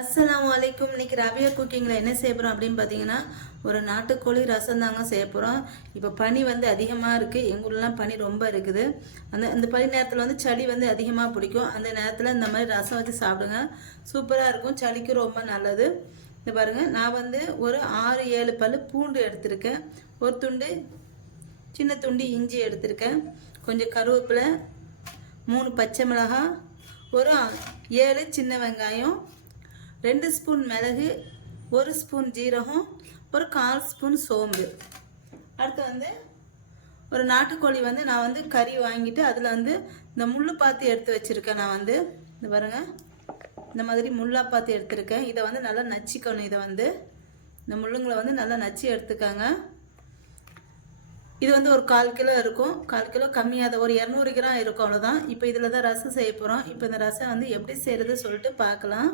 அஸ்லாம் வலைக்கும் இன்றைக்கி ரவியா குக்கிங்கில் என்ன செய்ய போகிறோம் அப்படின்னு பார்த்தீங்கன்னா ஒரு நாட்டுக்கோழி ரசம் தாங்க செய்ய போகிறோம் இப்போ பனி வந்து அதிகமாக இருக்குது எங்கள் பனி ரொம்ப இருக்குது. அந்த அந்த பனி நேரத்தில் வந்து சளி வந்து அதிகமாக பிடிக்கும். அந்த நேரத்தில் இந்த மாதிரி ரசம் வச்சு சாப்பிடுங்க. சூப்பராக இருக்கும். சளிக்கு ரொம்ப நல்லது. இந்த பாருங்கள் நான் வந்து ஒரு ஆறு ஏழு பல் பூண்டு எடுத்திருக்கேன். ஒரு துண்டு சின்ன துண்டு இஞ்சி எடுத்திருக்கேன். கொஞ்சம் கருவேப்பிலை மூணு பச்சை மிளகாய் ஒரு ஏழு சின்ன வெங்காயம் ரெண்டு ஸ்பூன் மிளகு ஒரு ஸ்பூன் ஜீரகம் ஒரு கால் ஸ்பூன் சோம்பு. அடுத்து வந்து ஒரு நாட்டுக்கோழி வந்து நான் வந்து கறி வாங்கிட்டு அதில் வந்து இந்த முள் பாத்தி எடுத்து வச்சுருக்கேன் நான் வந்து. இந்த பாருங்க. இந்த மாதிரி முள்ளா பாத்தி எடுத்திருக்கேன். இதை வந்து நல்லா நச்சிக்கணும் இதை வந்து. இந்த முள்ளுங்களை வந்து நல்லா நச்சு எடுத்துக்காங்க. இது வந்து ஒரு கால் கிலோ இருக்கும். கால் கிலோ கம்மியாக ஒரு இரநூறு கிராம் இருக்கும் அவ்வளோதான் இப்போ இதில் தான் ரசம் செய்ய போகிறோம் இப்போ இந்த ரசம் வந்து எப்படி செய்கிறது சொல்லிட்டு பார்க்கலாம்.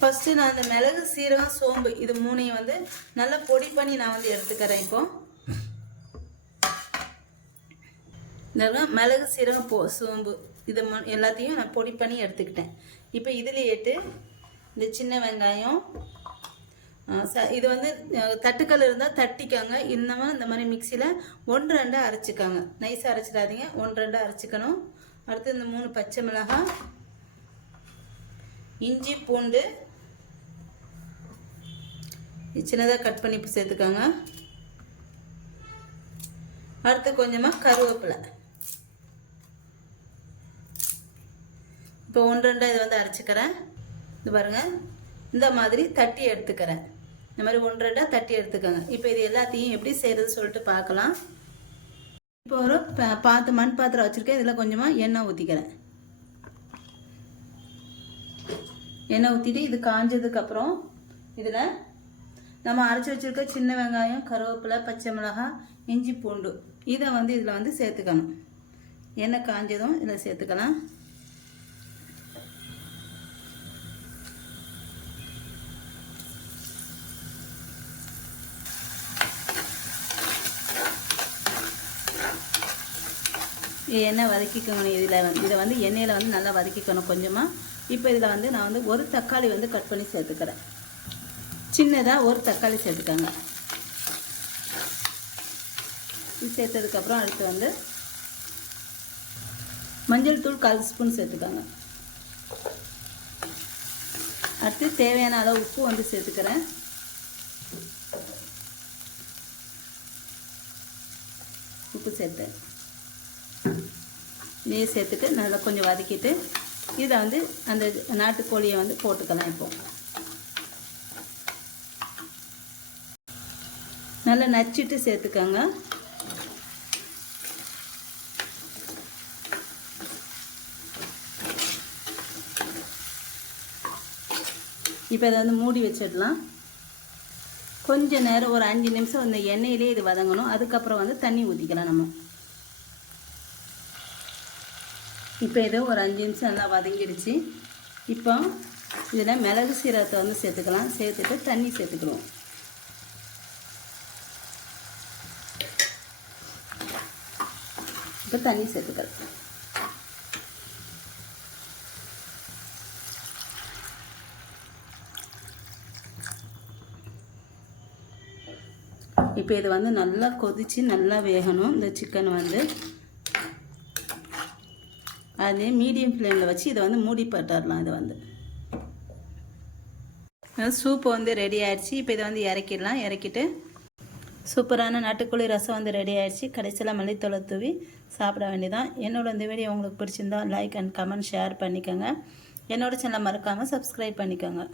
ஃபஸ்ட்டு நான் இந்த மிளகு சீரகம் சோம்பு இது மூணையும் வந்து நல்லா பொடி பண்ணி நான் வந்து எடுத்துக்கிறேன் இப்போ. இந்த மிளகு சீரகம் போ சோம்பு இது எல்லாத்தையும் நான் பொடி பண்ணி எடுத்துக்கிட்டேன். இப்போ இதுலேயேட்டு இந்த சின்ன வெங்காயம் ச- இது வந்து தட்டுக்கல் இருந்தால் தட்டிக்கோங்க. இன்னமும் இந்த மாதிரி மிக்சியில் ஒன்று ரெண்டாக அரைச்சிக்கோங்க. நைஸாக அரைச்சிடாதீங்க. ஒன்று ரெண்டாக அரைச்சிக்கணும். அடுத்து இந்த மூணு பச்சை மிளகாய் இஞ்சி பூண்டு சின்னதாக கட் பண்ணி இப்போ சேர்த்துக்கோங்க. அடுத்து கொஞ்சமாக கருவேப்பிலை. இப்போ ஒன்று ரெண்டாக இதை வந்து அரைச்சிக்கிறேன். இது பாருங்கள் இந்த மாதிரி தட்டி எடுத்துக்கிறேன். இந்த மாதிரி ஒன்று ரெண்டாக தட்டி எடுத்துக்கோங்க. இப்போ இது எல்லாத்தையும் எப்படி செய்கிறது சொல்லிட்டு பார்க்கலாம். இப்போ ஒரு பாத்து மண் பாத்திரம் வச்சுருக்கேன். இதில் கொஞ்சமாக எண்ணெய் ஊற்றிக்கிறேன் எண்ணெய் ஊற்றிட்டு இது காஞ்சதுக்கப்புறம் இதில் நம்ம அரைச்சி வச்சுருக்க சின்ன வெங்காயம் கருவேப்பிலை பச்சை மிளகாய் இஞ்சி பூண்டு. இதை வந்து இதில் வந்து சேர்த்துக்கணும். எண்ணெய் காஞ்சதும் இதில் சேர்த்துக்கலாம். எண்ணெய் வதக்கிக்கணும். இதில் வந்து இதை வந்து எண்ணெயில் வந்து நல்லா வதக்கிக்கணும் கொஞ்சமாக இப்போ இதில் வந்து நான் வந்து ஒரு தக்காளி வந்து கட் பண்ணி சேர்த்துக்கிறேன். சின்னதாக ஒரு தக்காளி சேர்த்துக்கோங்க. இது சேர்த்ததுக்கப்புறம் அடுத்து வந்து மஞ்சள் தூள் கால் ஸ்பூன் சேர்த்துக்கோங்க. அடுத்து தேவையான அளவு உப்பு வந்து சேர்த்துக்கிறேன். உப்பு சேர்த்தேன். நெய் சேர்த்துட்டு நல்லா கொஞ்சம் வதக்கிட்டு இதை வந்து அந்த நாட்டுக்கோழியை வந்து போட்டுக்கலாம் இப்போ. நல்லா நச்சிட்டு சேர்த்துக்கோங்க. இப்போ இதை வந்து மூடி வச்சிடலாம். கொஞ்ச நேரம் ஒரு அஞ்சு நிமிஷம் இந்த எண்ணெயிலே இது வதங்கணும். அதுக்கப்புறம் வந்து தண்ணி ஊற்றிக்கலாம் நம்ம. இப்போ ஏதோ ஒரு அஞ்சு நிமிஷம் நல்லா வதங்கிடுச்சு. இப்போ இதில் மிளகு சீரகத்தை வந்து சேர்த்துக்கலாம். சேர்த்துட்டு தண்ணி சேர்த்துக்கிடுவோம். இப்போ தண்ணி சேர்த்துக்கலாம் இப்போ இது வந்து நல்லா கொதித்து நல்லா வேகணும். இந்த சிக்கன் வந்து. அதே மீடியம் ஃப்ளேமில் வச்சு இதை வந்து மூடி போட்டுடலாம் இதை வந்து. சூப்பு வந்து ரெடி ஆயிடுச்சு. இப்போ இதை வந்து இறக்கிடலாம். இறக்கிட்டு சூப்பரான நாட்டுக்கோழி ரசம் வந்து ரெடி ஆயிடுச்சு. கடைசியில் மல்லித்தூளை தூவி சாப்பிட வேண்டியதான் என்னோட இந்த வீடியோ உங்களுக்கு பிடிச்சிருந்தா லைக் அண்ட் கமெண்ட் ஷேர் பண்ணிக்கோங்க. என்னோட சேனலை மறக்காமல் சப்ஸ்கிரைப் பண்ணிக்கோங்க.